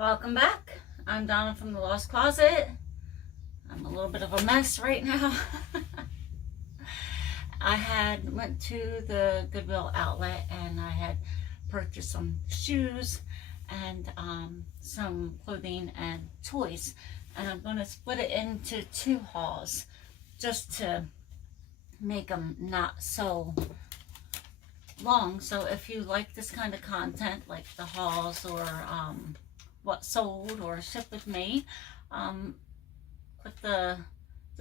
Welcome back. I'm Donna from the Lost Closet. I'm a little bit of a mess right now. I went to the Goodwill outlet and I had purchased some shoes and some clothing and toys, and I'm going to split it into two hauls just to make them not so long. So if you like this kind of content, like the hauls or what sold or shipped with me, click the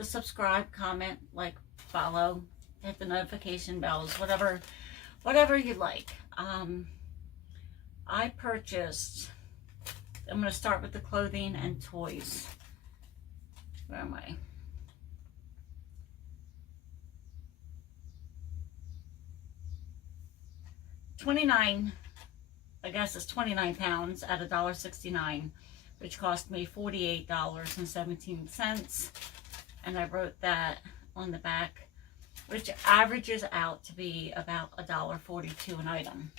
subscribe, comment, like, follow, hit the notification bells, whatever you like. I purchased, I'm going to start with the clothing and toys. Where am I? I guess it's 29 pounds at $1.69, which cost me $48.17. And I wrote that on the back, which averages out to be about $1.42 an item.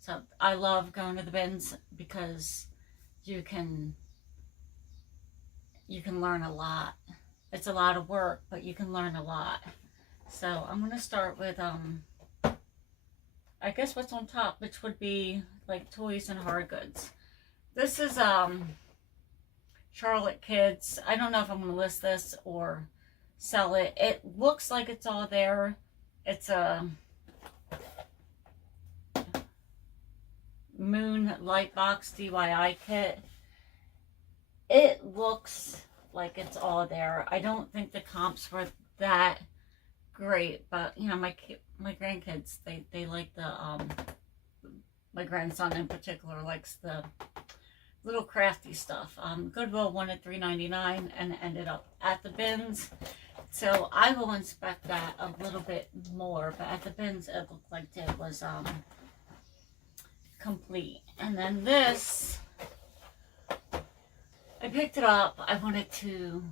So I love going to the bins because you can learn a lot. It's a lot of work, but you can learn a lot. So I'm going to start with I guess what's on top, which would be like toys and hard goods. This is Charlotte Kids. I don't know if I'm going to list this or sell it. It looks like it's all there. It's a Moon Light Box DIY kit. It looks like it's all there. I don't think the comps were that great, but you know, my grandkids, they like the my grandson in particular likes the little crafty stuff. Goodwill wanted $3.99 and ended up at the bins, so I will inspect that a little bit more, but at the bins it looked like it was complete. And then this, I picked it up. I wanted to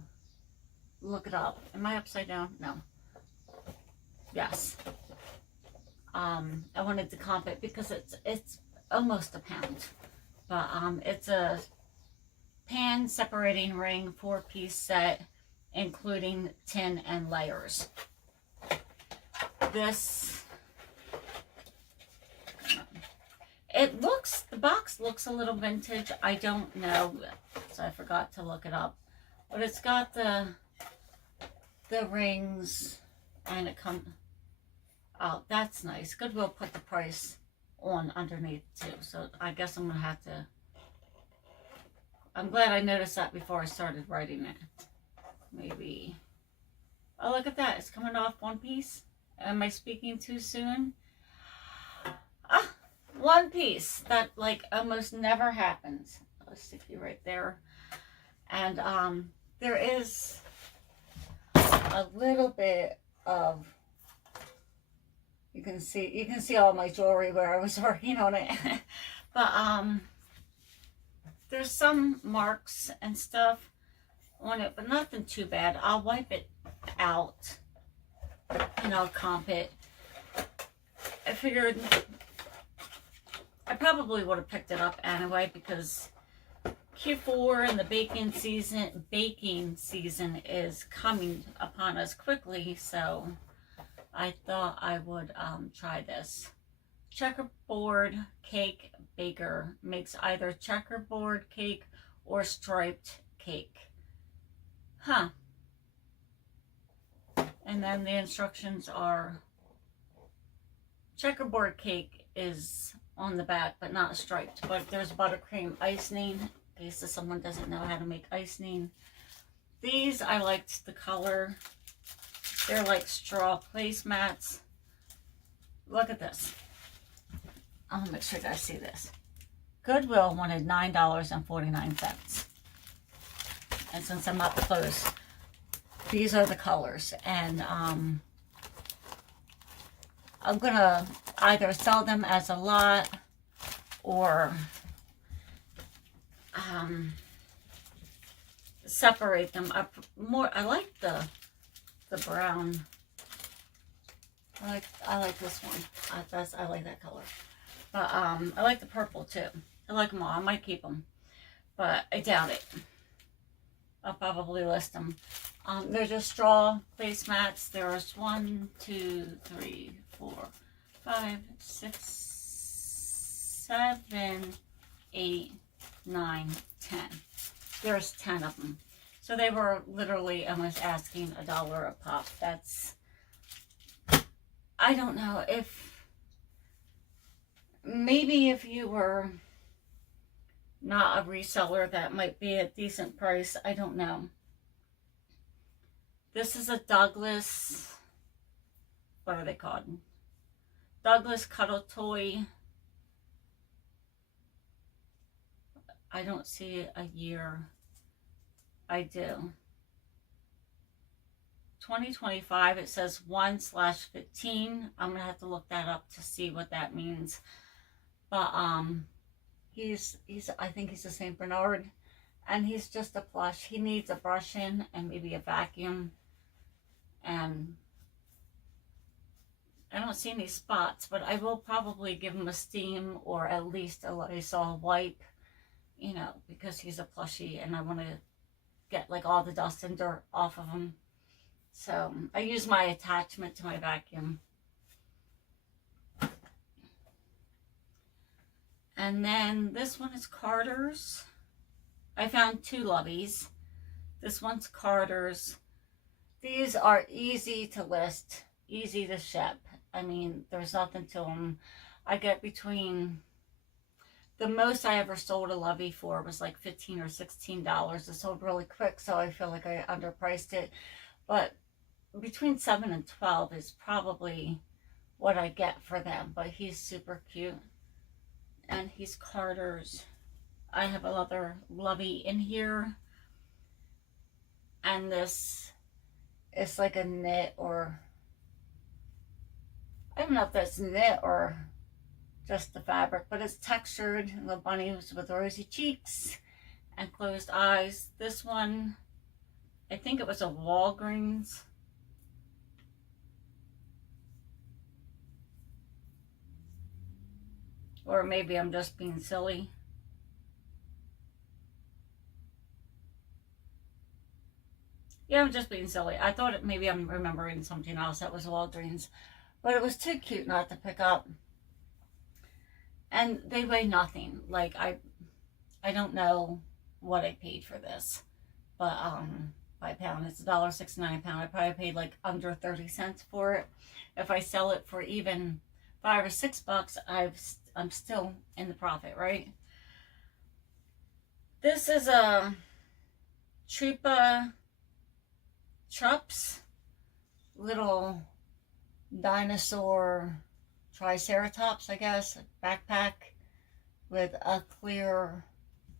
look it up. Am I upside down? No. Yes. I wanted to comp it because it's almost a pound, but it's a pan separating ring 4-piece set, including tin and layers. This, the box looks a little vintage. I don't know, so I forgot to look it up, but it's got the rings, and it comes. Oh, that's nice. Goodwill put the price on underneath too, so I guess I'm gonna have to. I'm glad I noticed that before I started writing it. Maybe. Oh, look at that! It's coming off one piece. Am I speaking too soon? Ah, one piece. That like almost never happens. I'll stick you right there. And there is a little bit of. You can see all my jewelry where I was working on it. But there's some marks and stuff on it, but nothing too bad. I'll wipe it out and I'll comp it. I figured I probably would have picked it up anyway because Q4 and the baking season is coming upon us quickly, so I thought I would try this. Checkerboard Cake Baker makes either checkerboard cake or striped cake. Huh. And then the instructions are checkerboard cake is on the back, but not striped. But there's buttercream icing, in case someone doesn't know how to make icing. These, I liked the color. They're like straw placemats. Look at this. I want to make sure you guys see this. Goodwill wanted $9.49. And since I'm up close, these are the colors. And I'm going to either sell them as a lot or separate them up more. I like the brown. I like this one. I like that color. But I like the purple too. I like them all. I might keep them, but I doubt it. I'll probably list them. They're just straw placemats. There's 1, 2, 3, 4, 5, 6, 7, 8, 9, 10. There's 10 of them. So they were literally almost asking $1 a pop. That's, I don't know, if, maybe if you were not a reseller, that might be a decent price. I don't know. This is a Douglas, what are they called? Douglas Cuddle Toy. I don't see a year. I do. 2025, it says 1/15. I'm gonna have to look that up to see what that means. But he's I think he's a Saint Bernard, and he's just a plush. He needs a brush in and maybe a vacuum, and I don't see any spots, but I will probably give him a steam or at least a Lysol wipe, you know, because he's a plushie and I want to get like all the dust and dirt off of him. So I use my attachment to my vacuum. And then this one is Carter's. I found 2 loveys. This one's Carter's. These are easy to list, easy to ship. I mean, there's nothing to them. I get between, the most I ever sold a lovey for was like $15 or $16. It sold really quick, so I feel like I underpriced it. But between 7 and 12 is probably what I get for them. But he's super cute. And he's Carter's. I have another lovey in here. And this is like a knit, or I don't know if that's knit or just the fabric, but it's textured. The bunnies with rosy cheeks and closed eyes. This one, I think it was a Walgreens. Or maybe I'm just being silly. Yeah, I'm just being silly. I thought maybe I'm remembering something else that was Walgreens. But it was too cute not to pick up. And they weigh nothing. Like, I don't know what I paid for this. But by pound, it's $1.69 a pound. I probably paid like under 30 cents for it. If I sell it for even $5 or $6, I'm still in the profit, right? This is a Trups little dinosaur triceratops, I guess, backpack with a clear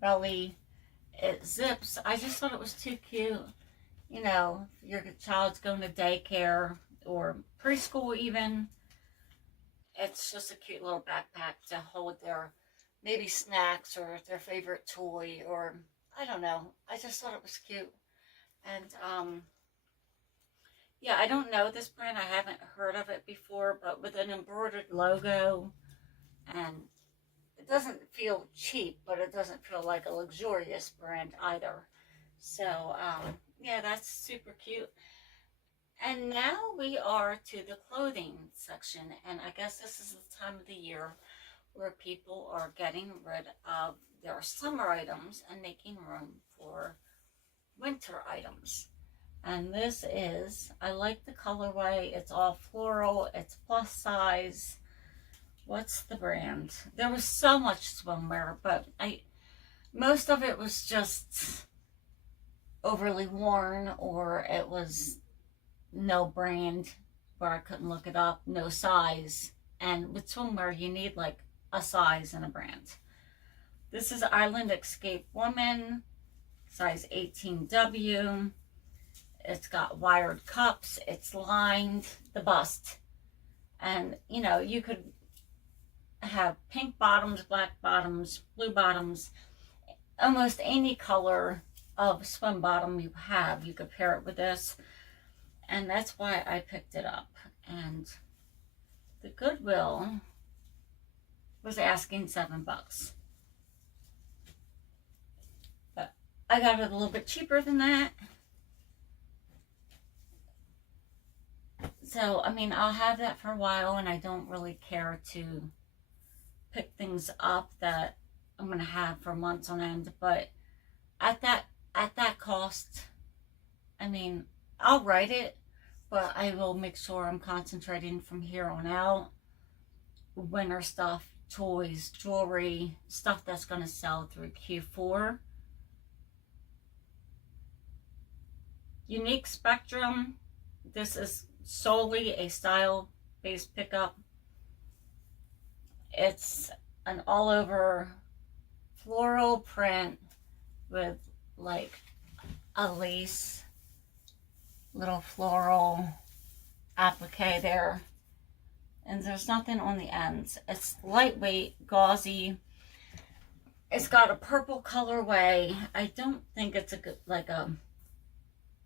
belly. It zips. I just thought it was too cute. You know, if your child's going to daycare or preschool even, it's just a cute little backpack to hold their maybe snacks or their favorite toy, or I don't know. I just thought it was cute. And yeah, I don't know this brand. I haven't heard of it before, but with an embroidered logo, and it doesn't feel cheap, but it doesn't feel like a luxurious brand either. So yeah, that's super cute. And now we are to the clothing section, and I guess this is the time of the year where people are getting rid of their summer items and making room for winter items. And this is, I like the colorway. It's all floral. It's plus size. What's the brand? There was so much swimwear, but most of it was just overly worn, or it was no brand where I couldn't look it up, no size. And with swimwear, you need like a size and a brand. This is Island Escape Woman, size 18W. It's got wired cups. It's lined, the bust. And, you know, you could have pink bottoms, black bottoms, blue bottoms, almost any color of swim bottom you have, you could pair it with this. And that's why I picked it up. And the Goodwill was asking $7. I got it a little bit cheaper than that. So, I mean, I'll have that for a while, and I don't really care to pick things up that I'm going to have for months on end. But at that cost, I mean, I'll write it, but I will make sure I'm concentrating from here on out. Winter stuff, toys, jewelry, stuff that's going to sell through Q4. Unique Spectrum. This is solely a style-based pickup. It's an all-over floral print with like a lace, little floral applique there. And there's nothing on the ends. It's lightweight, gauzy. It's got a purple colorway. I don't think it's a good, like a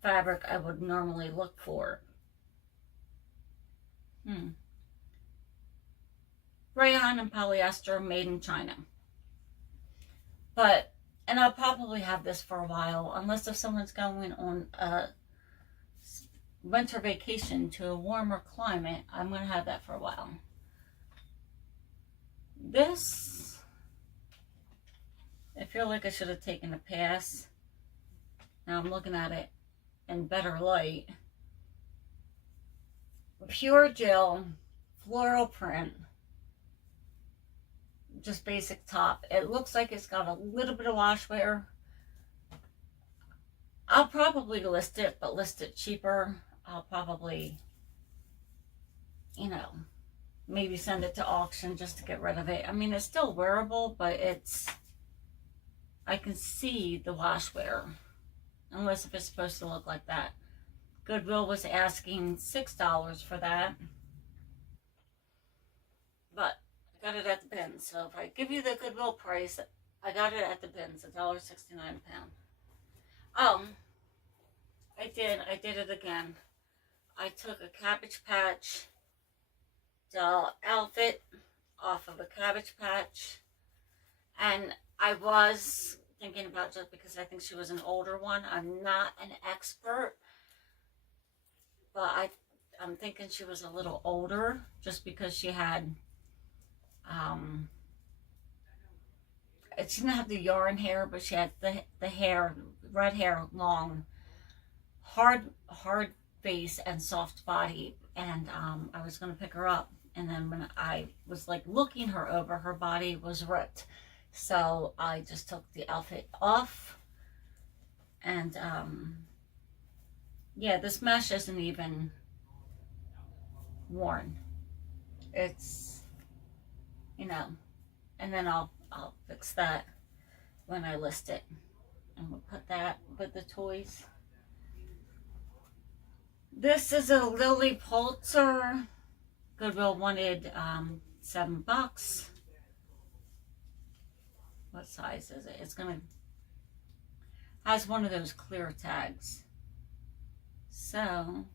fabric I would normally look for. Rayon and polyester, made in China. But, and I'll probably have this for a while, unless if someone's going on a winter vacation to a warmer climate, I'm going to have that for a while. This, I feel like I should have taken a pass. Now I'm looking at it in better light. Pure gel, floral print, just basic top. It looks like it's got a little bit of wash wear. I'll probably list it, but list it cheaper. I'll probably, you know, maybe send it to auction just to get rid of it. I mean, it's still wearable, but it's, I can see the wash wear, unless if it's supposed to look like that. Goodwill was asking $6 for that. But I got it at the bins. So if I give you the Goodwill price, I got it at the bins, $1.69 a pound. I did it again. I took a Cabbage Patch doll outfit off of a Cabbage Patch. And I was thinking about, just because I think she was an older one, I'm not an expert, but I'm thinking she was a little older, just because she had, she didn't have the yarn hair, but she had the hair, red hair, long, hard face and soft body. And I was going to pick her up, and then when I was like looking her over, her body was ripped. So I just took the outfit off, and yeah, this mesh isn't even worn. It's, you know, and then I'll fix that when I list it, and we'll put that with the toys. This is a Lily Pulitzer. Goodwill wanted $7. What size is it? It's gonna, has one of those clear tags. So,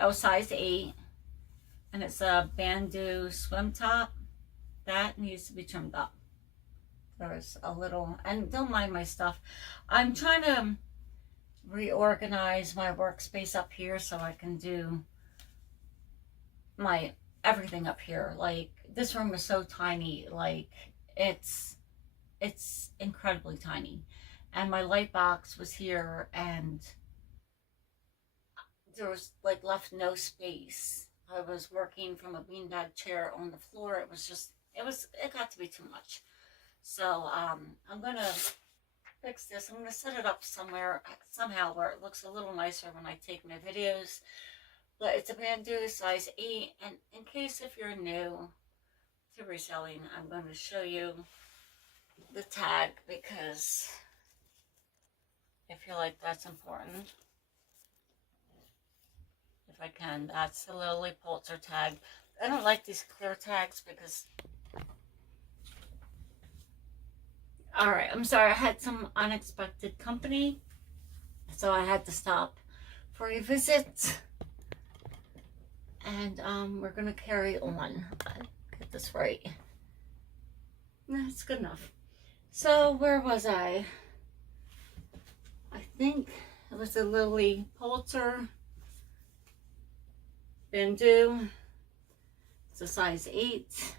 oh, size 8, and it's a bandeau swim top. That needs to be trimmed up. There's a little, and don't mind my stuff. I'm trying to reorganize my workspace up here so I can do my everything up here. Like, this room is so tiny, like it's incredibly tiny, and my light box was here, and there was like left no space. I was working from a beanbag chair on the floor. It was just, it got to be too much. So I'm gonna fix this. I'm gonna set it up somehow where it looks a little nicer when I take my videos. But it's a bandeau size 8, and in case if you're new to reselling, I'm going to show you the tag, because I feel like that's important. If I can, that's the Lily Pulitzer tag. I don't like these clear tags because, alright, I'm sorry, I had some unexpected company, so I had to stop for a visit. And we're going to carry on. Get this right. That's good enough. So, where was I? think it was a Lily Pulitzer Bandeau. It's a size 8.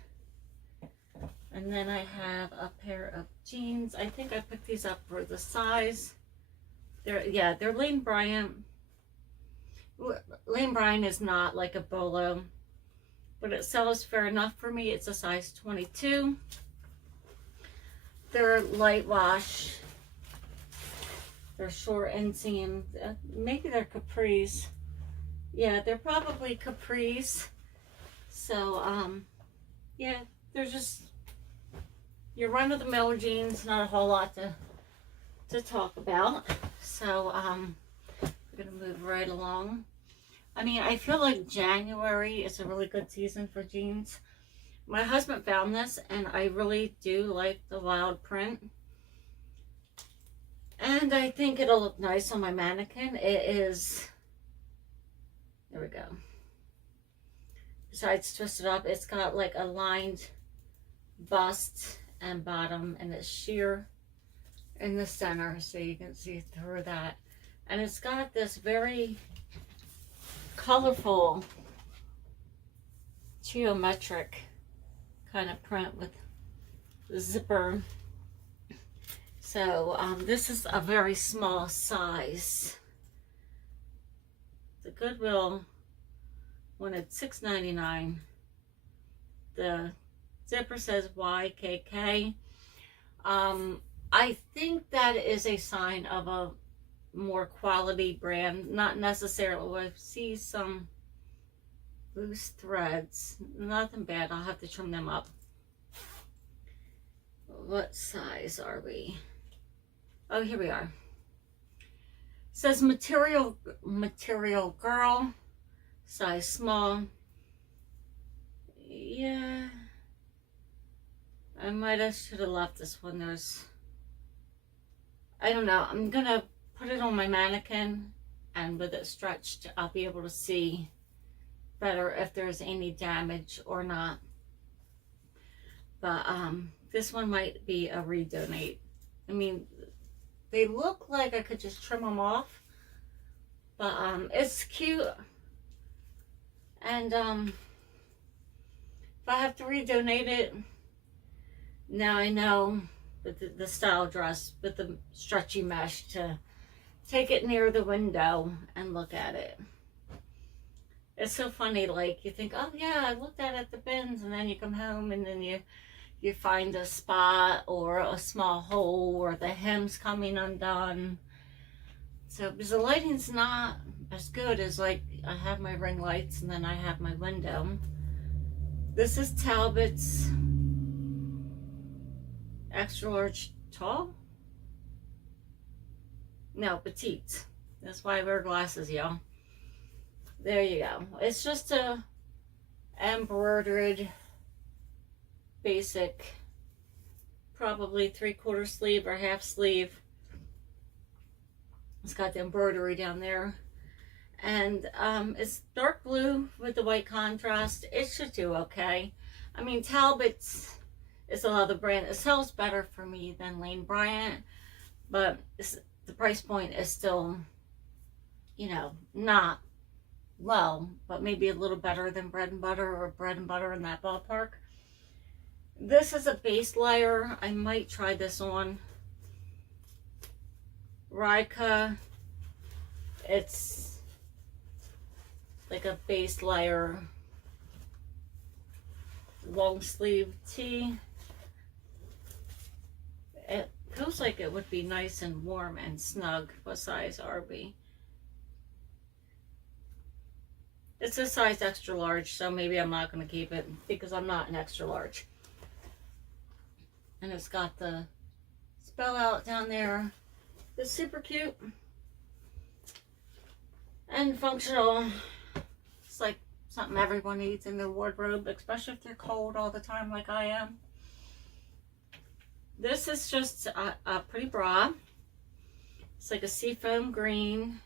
And then I have a pair of jeans. I think I picked these up for the size. They're Lane Bryant. Lane Bryant is not like a bolo, but it sells fair enough for me. It's a size 22. They're light wash. They're short inseam. Maybe they're capris. Yeah, they're probably capris. So, yeah, they're just your run-of-the-mill jeans. Not a whole lot to talk about. So, we're going to move right along. I mean, I feel like January is a really good season for jeans. My husband found this, and I really do like the wild print. And I think it'll look nice on my mannequin. It is, there we go. Besides twisted up, it's got like a lined bust and bottom, and it's sheer in the center, so you can see through that. And it's got this very colorful geometric kind of print with the zipper. So this is a very small size. The Goodwill wanted $6.99. The zipper says YKK. I think that is a sign of a more quality brand. Not necessarily. I see some loose threads. Nothing bad. I'll have to trim them up. What size are we? Oh, here we are. It says material girl, size small. Yeah, I should have left this one. I don't know. I'm gonna put it on my mannequin, and with it stretched, I'll be able to see better if there's any damage or not. But this one might be a redonate. I mean, they look like I could just trim them off, but it's cute. And if I have to redonate it, now I know with the style dress with the stretchy mesh to take it near the window and look at it. It's so funny, like you think, oh yeah, I looked at it at the bins, and then you come home and then you find a spot or a small hole or the hem's coming undone. So because the lighting's not as good as, like, I have my ring lights and then I have my window. This is Talbot's extra large tall? No, petite. That's why I wear glasses, y'all. There you go. It's just a embroidered basic, probably 3/4 sleeve or half sleeve. It's got the embroidery down there, and it's dark blue with the white contrast. It should do okay. I mean, Talbot's is another brand. It sells better for me than Lane Bryant, but the price point is still, you know, not low, but maybe a little better than Bread and Butter, or Bread and Butter in that ballpark. This is a base layer. I might try this on. Rika. It's like a base layer long sleeve tee. It feels like it would be nice and warm and snug. What size are we? It's a size extra large, so maybe I'm not going to keep it because I'm not an extra large. And it's got the spell out down there. It's super cute and functional. It's like something everyone needs in their wardrobe, especially if they're cold all the time like I am. This is just a pretty bra. It's like a seafoam green.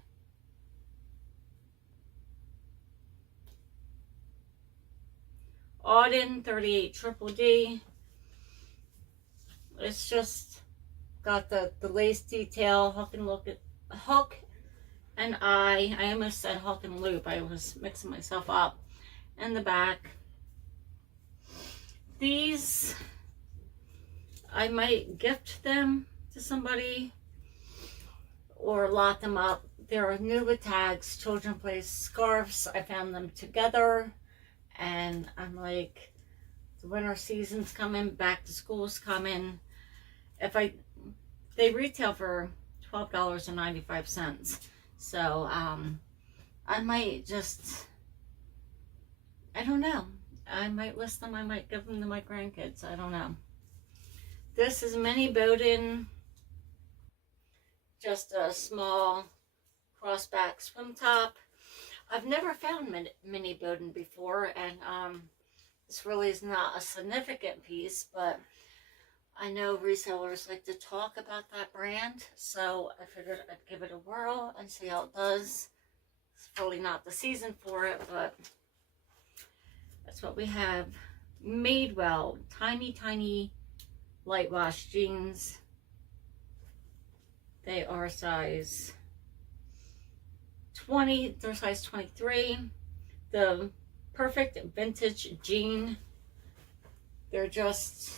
Auden 38 Triple D. It's just got the lace detail. Hook and look hook and eye. I almost said hook and loop. I was mixing myself up. In the back. These, I might gift them to somebody or lock them up. They're new with tags, children place scarves. I found them together and I'm like, the winter season's coming, back to school's coming. They retail for $12.95. So I might just, I don't know. I might list them. I might give them to my grandkids. I don't know. This is Mini Bowden. Just a small crossback swim top. I've never found Mini Bowden before, and this really is not a significant piece, but I know resellers like to talk about that brand, so I figured I'd give it a whirl and see how it does. It's probably not the season for it, but that's what we have. Madewell, tiny light wash jeans. They are size 20, they're size 23. The perfect vintage jean. They're just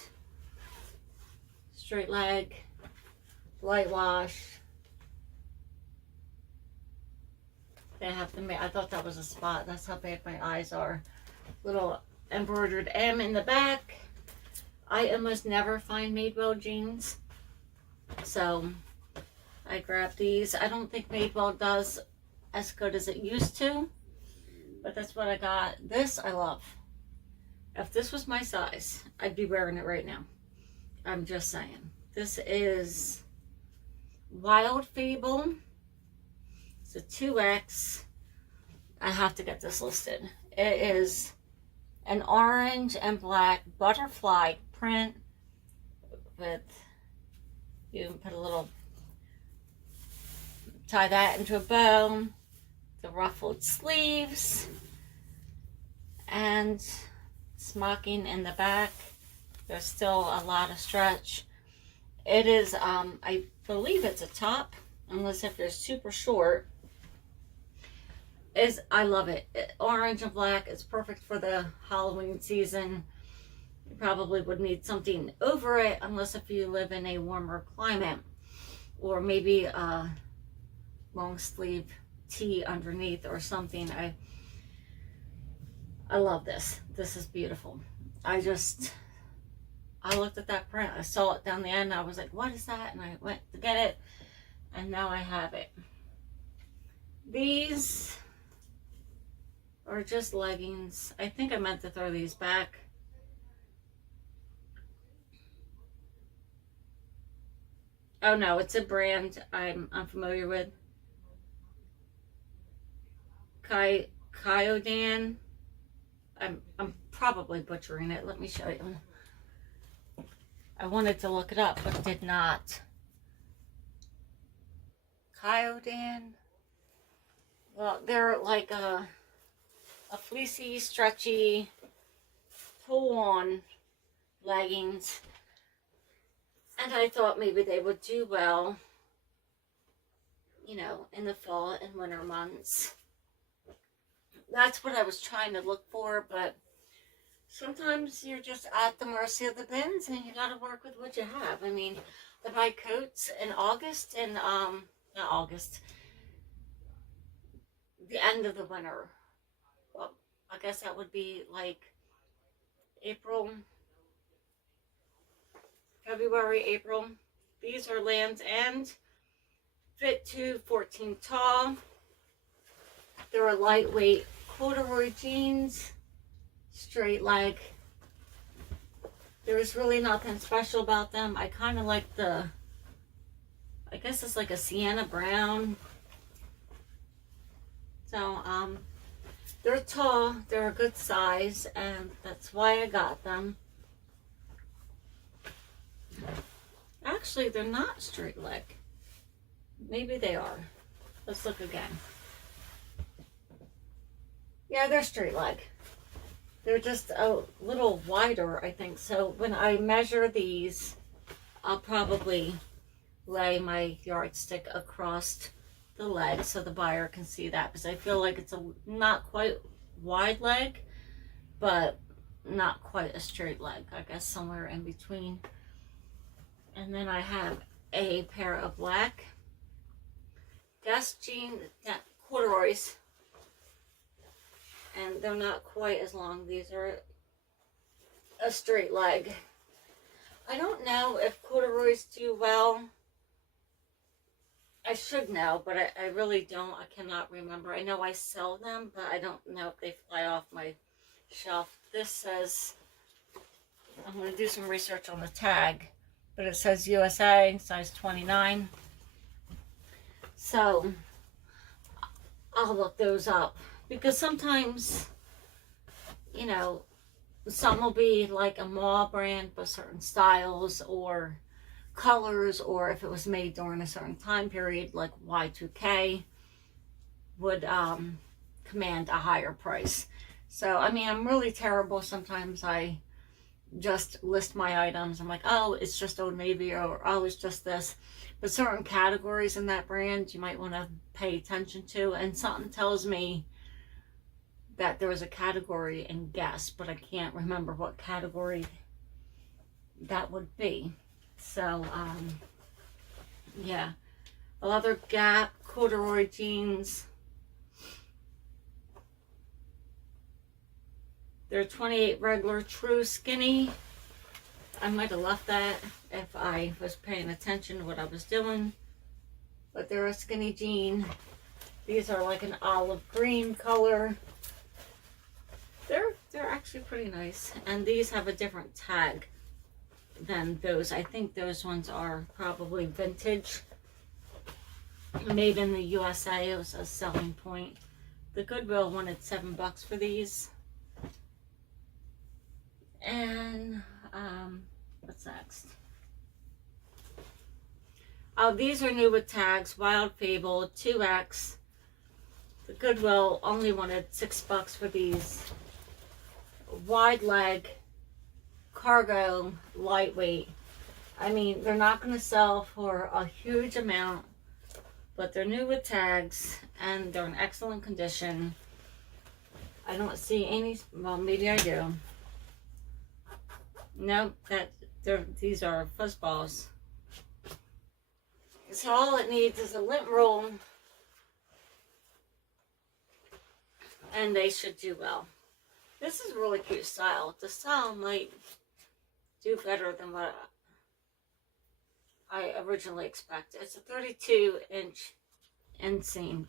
straight leg, light wash. They have to. I thought that was a spot. That's how bad my eyes are. Little embroidered M in the back. I almost never find Madewell jeans, so I grabbed these. I don't think Madewell does as good as it used to, but that's what I got. This I love. If this was my size, I'd be wearing it right now. I'm just saying. This is Wild Fable. It's a 2X. I have to get this listed. It is an orange and black butterfly print with, you can put a little, tie that into a bow, the ruffled sleeves, and smocking in the back. There's still a lot of stretch. It is, I believe it's a top, unless if you're super short. I love it. Orange and black is perfect for the Halloween season. You probably would need something over it, unless if you live in a warmer climate, or maybe a long sleeve tee underneath or something. I love this. This is beautiful. I looked at that print. I saw it down the end. I was like, what is that? And I went to get it, and now I have it. These are just leggings. I think I meant to throw these back. Oh no, it's a brand I'm unfamiliar with. Kyodan. I'm probably butchering it. Let me show you. I wanted to look it up, but did not. Kyodan. Well, they're like a fleecy, stretchy, pull-on leggings. And I thought maybe they would do well, you know, in the fall and winter months. That's what I was trying to look for, but sometimes you're just at the mercy of the bins and you gotta work with what you have. I mean, I buy coats in August and, not August, the end of the winter. Well, I guess that would be like April, February, April. These are Land's End, fit to 14 tall. They're a lightweight corduroy jeans, straight leg. There's really nothing special about them. I kind of like the, I guess it's like a sienna brown. So, they're tall, they're a good size, and that's why I got them. Actually, they're not straight leg. Maybe they are. Let's look again. Yeah, they're straight leg. They're just a little wider, I think. So when I measure these, I'll probably lay my yardstick across the leg so the buyer can see that, because I feel like it's a not quite wide leg, but not quite a straight leg. I guess somewhere in between. And then I have a pair of black Guess jean corduroys, and they're not quite as long. These are a straight leg. I don't know if corduroys do well. I should know, but I really don't. I cannot remember. I know I sell them, but I don't know if they fly off my shelf. This says, I'm going to do some research on the tag, but it says USA, size 29. So I'll look those up, because sometimes, you know, some will be like a mall brand, but certain styles or colors, or if it was made during a certain time period, like Y2K, would command a higher price. So, I mean, I'm really terrible. Sometimes I just list my items. I'm like, oh, it's just Old Navy, or oh, it's just this. But certain categories in that brand you might want to pay attention to, and something tells me that there was a category in Guess, but I can't remember what category that would be. So, yeah. A leather Gap corduroy jeans. They're 28 regular, true skinny. I might have left that if I was paying attention to what I was doing. But they're a skinny jean. These are like an olive green color. They're actually pretty nice. And these have a different tag than those. I think those ones are probably vintage. Made in the USA. It was a selling point. The Goodwill wanted $7 for these. And what's next? Oh, these are new with tags. Wild Fable 2X. The Goodwill only wanted $6 for these. Wide leg, cargo, lightweight. I mean, they're not going to sell for a huge amount, but they're new with tags and they're in excellent condition. I don't see any, well, maybe I do. Nope, these are fuzzballs. So all it needs is a lint roll, and they should do well. This is a really cute style. The style might do better than what I originally expected. It's a 32-inch inseam.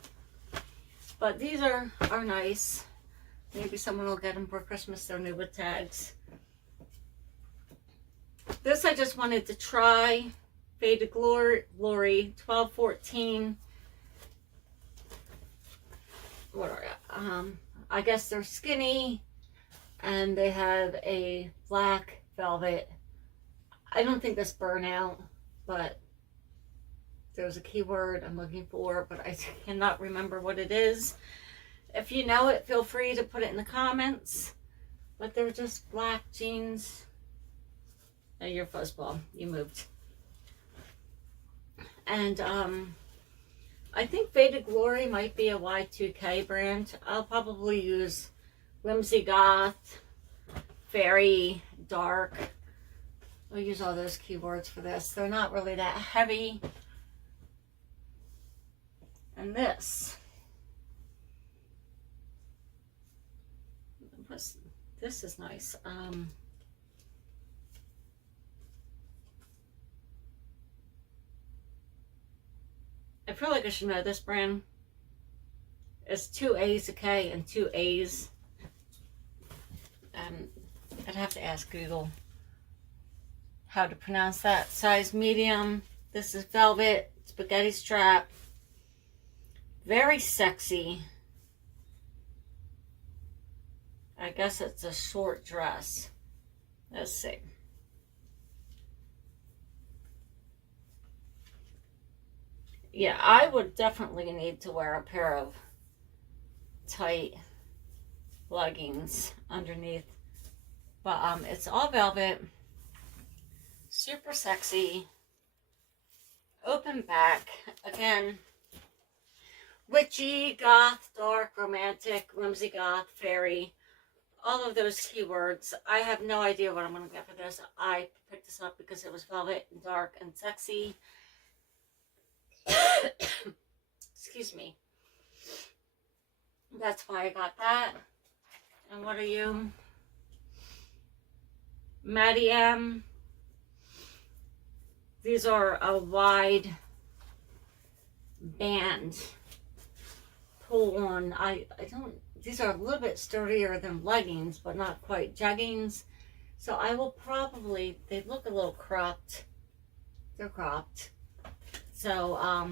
But these are nice. Maybe someone will get them for Christmas. They're new with tags. This I just wanted to try. Faded Glory 1214. What are they? I guess they're skinny, and they have a black velvet. I don't think that's burnout, but there's a keyword I'm looking for, but I cannot remember what it is. If you know it, feel free to put it in the comments. But they're just black jeans. Oh, you're fuzzball. You moved. And I think Faded Glory might be a Y2K brand. I'll probably use Whimsy Goth, Fairy, Dark. I'll use all those keywords for this. They're not really that heavy. And this is nice. I feel like I should know this brand. It's 2 A's a K and 2 A's. I'd have to ask Google how to pronounce that. Size medium. This is velvet, spaghetti strap. Very sexy. I guess it's a short dress. Let's see. Yeah, I would definitely need to wear a pair of tight leggings underneath. But it's all velvet. Super sexy. Open back. Again, witchy, goth, dark, romantic, whimsy, goth, fairy, all of those keywords. I have no idea what I'm going to get for this. I picked this up because it was velvet and dark and sexy. Excuse me. That's why I got that. And what are you? Maddie M. These are a wide band pull on. I don't, these are a little bit sturdier than leggings, but not quite jeggings. So I will probably, they look a little cropped. They're cropped. So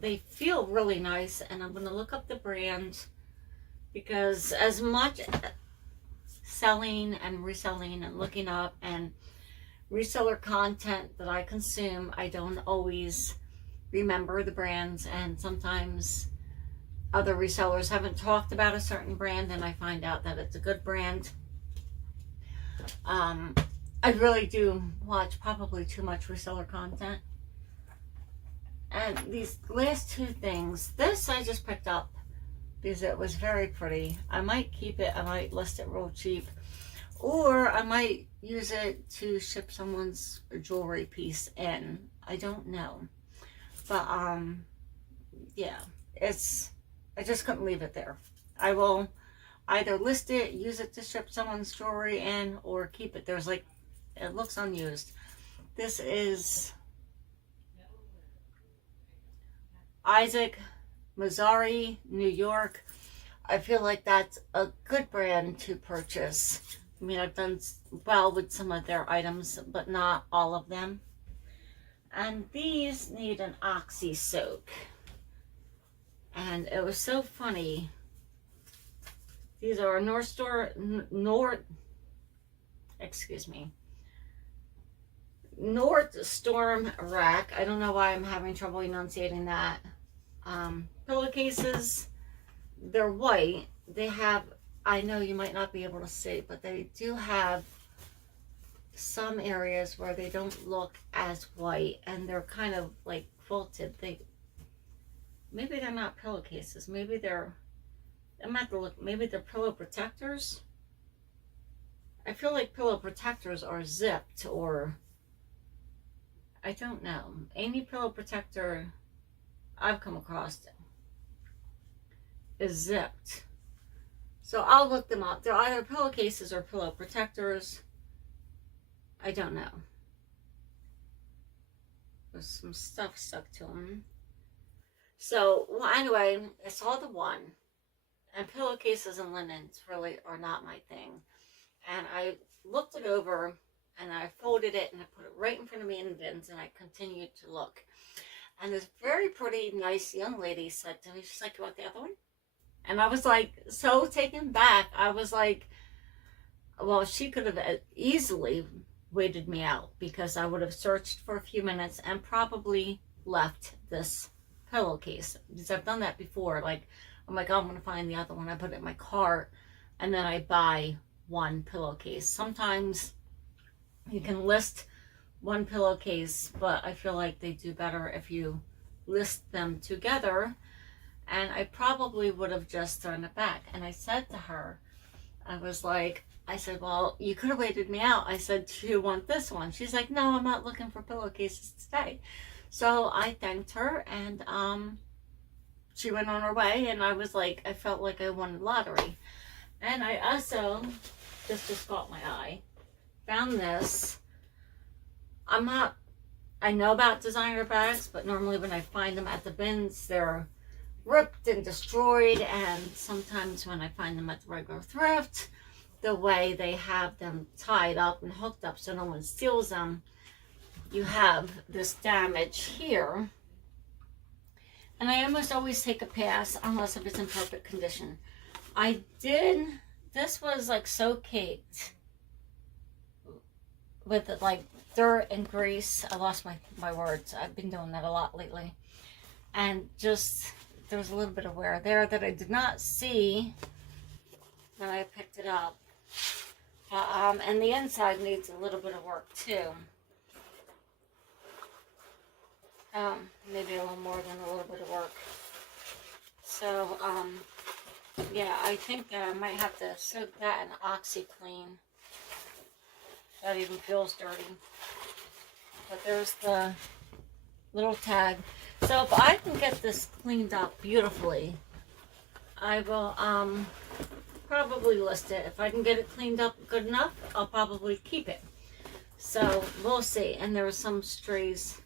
they feel really nice, and I'm going to look up the brand, because as much selling and reselling and looking up and reseller content that I consume, I don't always remember the brands, and sometimes other resellers haven't talked about a certain brand and I find out that it's a good brand. I really do watch probably too much reseller content. And these last two things, this I just picked up because it was very pretty. I might keep it, I might list it real cheap, or I might use it to ship someone's jewelry piece in. I don't know. But yeah, I just couldn't leave it there. I will either list it, use it to ship someone's jewelry in, or keep it. There's like, it looks unused. This is Isaac Mazzari, New York. I feel like that's a good brand to purchase. I mean, I've done well with some of their items, but not all of them. And these need an oxy soak. And it was so funny. These are Nordstorm rack. I don't know why I'm having trouble enunciating that. Pillowcases, they're white. They have, I know you might not be able to see, but they do have some areas where they don't look as white, and they're kind of like quilted. Maybe they're not pillowcases. Maybe they're, I'm gonna have to look, maybe they're pillow protectors. I feel like pillow protectors are zipped, or I don't know. Any pillow protector I've come across is zipped. So I'll look them up. They're either pillowcases or pillow protectors. I don't know. There's some stuff stuck to them. So, well, anyway, I saw the one. And pillowcases and linens really are not my thing. And I looked it over, and I folded it, and I put it right in front of me in the bins, and I continued to look. And this very pretty, nice young lady said to me, she's like, "You want the other one?" And I was like, so taken back. I was like, well, she could have easily waited me out, because I would have searched for a few minutes and probably left this pillowcase, because I've done that before. Like, I'm like, oh, I'm going to find the other one. I put it in my cart, and then I buy one pillowcase. Sometimes you can list one pillowcase, but I feel like they do better if you list them together. And I probably would have just thrown it back. And I said to her, I was like, I said, well, you could have waited me out. I said, do you want this one? She's like, no, I'm not looking for pillowcases today. So I thanked her, and she went on her way, and I was like, I felt like I won the lottery. And I also, this just caught my eye, found this. I know about designer bags, but normally when I find them at the bins, they're ripped and destroyed. And sometimes when I find them at the regular thrift, the way they have them tied up and hooked up so no one steals them, you have this damage here. And I almost always take a pass unless if it's in perfect condition. This was like so caked with like dirt and grease. I lost my words. I've been doing that a lot lately. And just, there was a little bit of wear there that I did not see when I picked it up. And the inside needs a little bit of work too. Maybe a little more than a little bit of work. So, yeah, I think that I might have to soak that in OxyClean. That even feels dirty. But there's the little tag. So if I can get this cleaned up beautifully, I will probably list it. If I can get it cleaned up good enough, I'll probably keep it. So we'll see. And there were some strays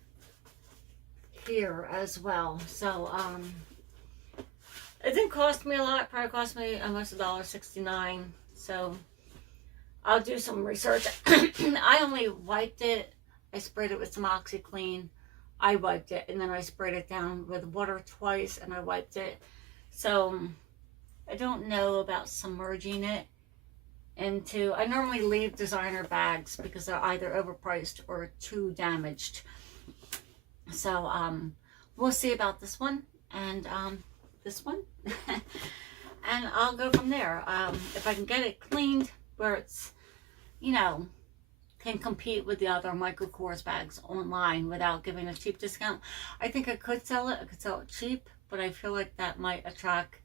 here as well. So it didn't cost me a lot. It probably cost me almost $1.69. So I'll do some research. I only wiped it. I sprayed it with some OxyClean. I wiped it, and then I sprayed it down with water twice, and I wiped it. So I don't know about submerging it into... I normally leave designer bags because they're either overpriced or too damaged. So we'll see about this one and this one. And I'll go from there. If I can get it cleaned where it's, you know, can compete with the other Michael Kors bags online without giving a cheap discount. I think I could sell it. I could sell it cheap, but I feel like that might attract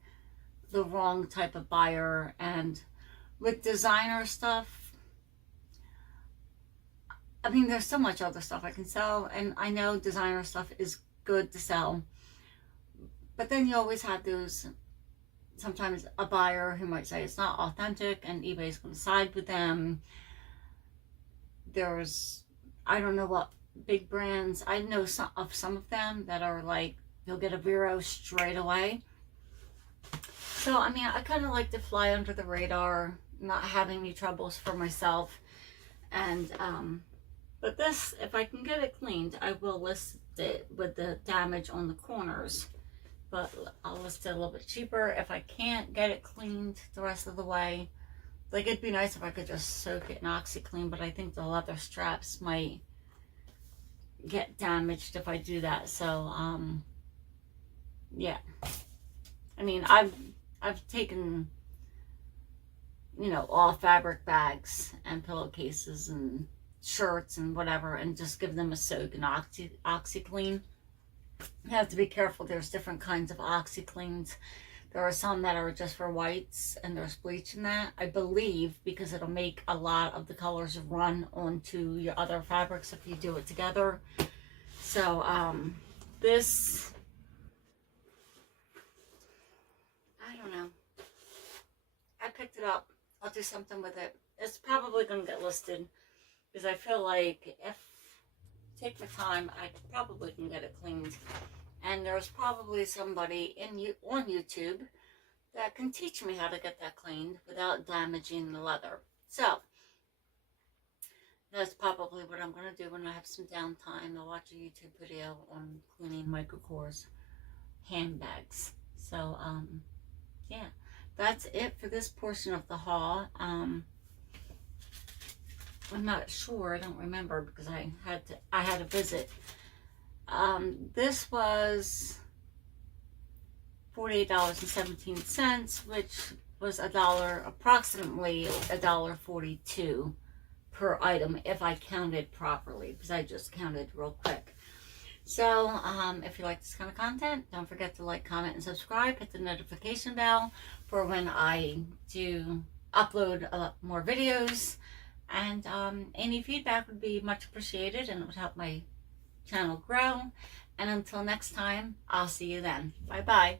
the wrong type of buyer. And with designer stuff, I mean, there's so much other stuff I can sell, and I know designer stuff is good to sell. But then you always have those, sometimes a buyer who might say it's not authentic, and eBay's going to side with them. There's, I don't know what big brands, I know some of them that are like, you'll get a Vero straight away. So, I mean, I kind of like to fly under the radar, not having any troubles for myself. And, but this, if I can get it cleaned, I will list it with the damage on the corners. But I'll list it a little bit cheaper. If I can't get it cleaned the rest of the way, like, it'd be nice if I could just soak it in OxyClean, but I think the leather straps might get damaged if I do that. So, yeah. I mean, I've taken, you know, all fabric bags and pillowcases and shirts and whatever, and just give them a soak in OxyClean. You have to be careful. There's different kinds of OxyCleans. There are some that are just for whites, and there's bleach in that, I believe, because it'll make a lot of the colors run onto your other fabrics if you do it together. So, this, I don't know. I picked it up. I'll do something with it. It's probably going to get listed, because I feel like if I take my time, I probably can get it cleaned. And there's probably somebody on YouTube that can teach me how to get that cleaned without damaging the leather. So, that's probably what I'm going to do when I have some downtime. I'll watch a YouTube video on cleaning Michael Kors handbags. So, yeah. That's it for this portion of the haul. I'm not sure. I don't remember because I had a visit. This was $48.17, which was approximately $1.42 per item if I counted properly, because I just counted real quick. So, if you like this kind of content, don't forget to like, comment, and subscribe. Hit the notification bell for when I do upload a lot more videos. And any feedback would be much appreciated, and it would help my channel grow. And until next time, I'll see you then. Bye bye.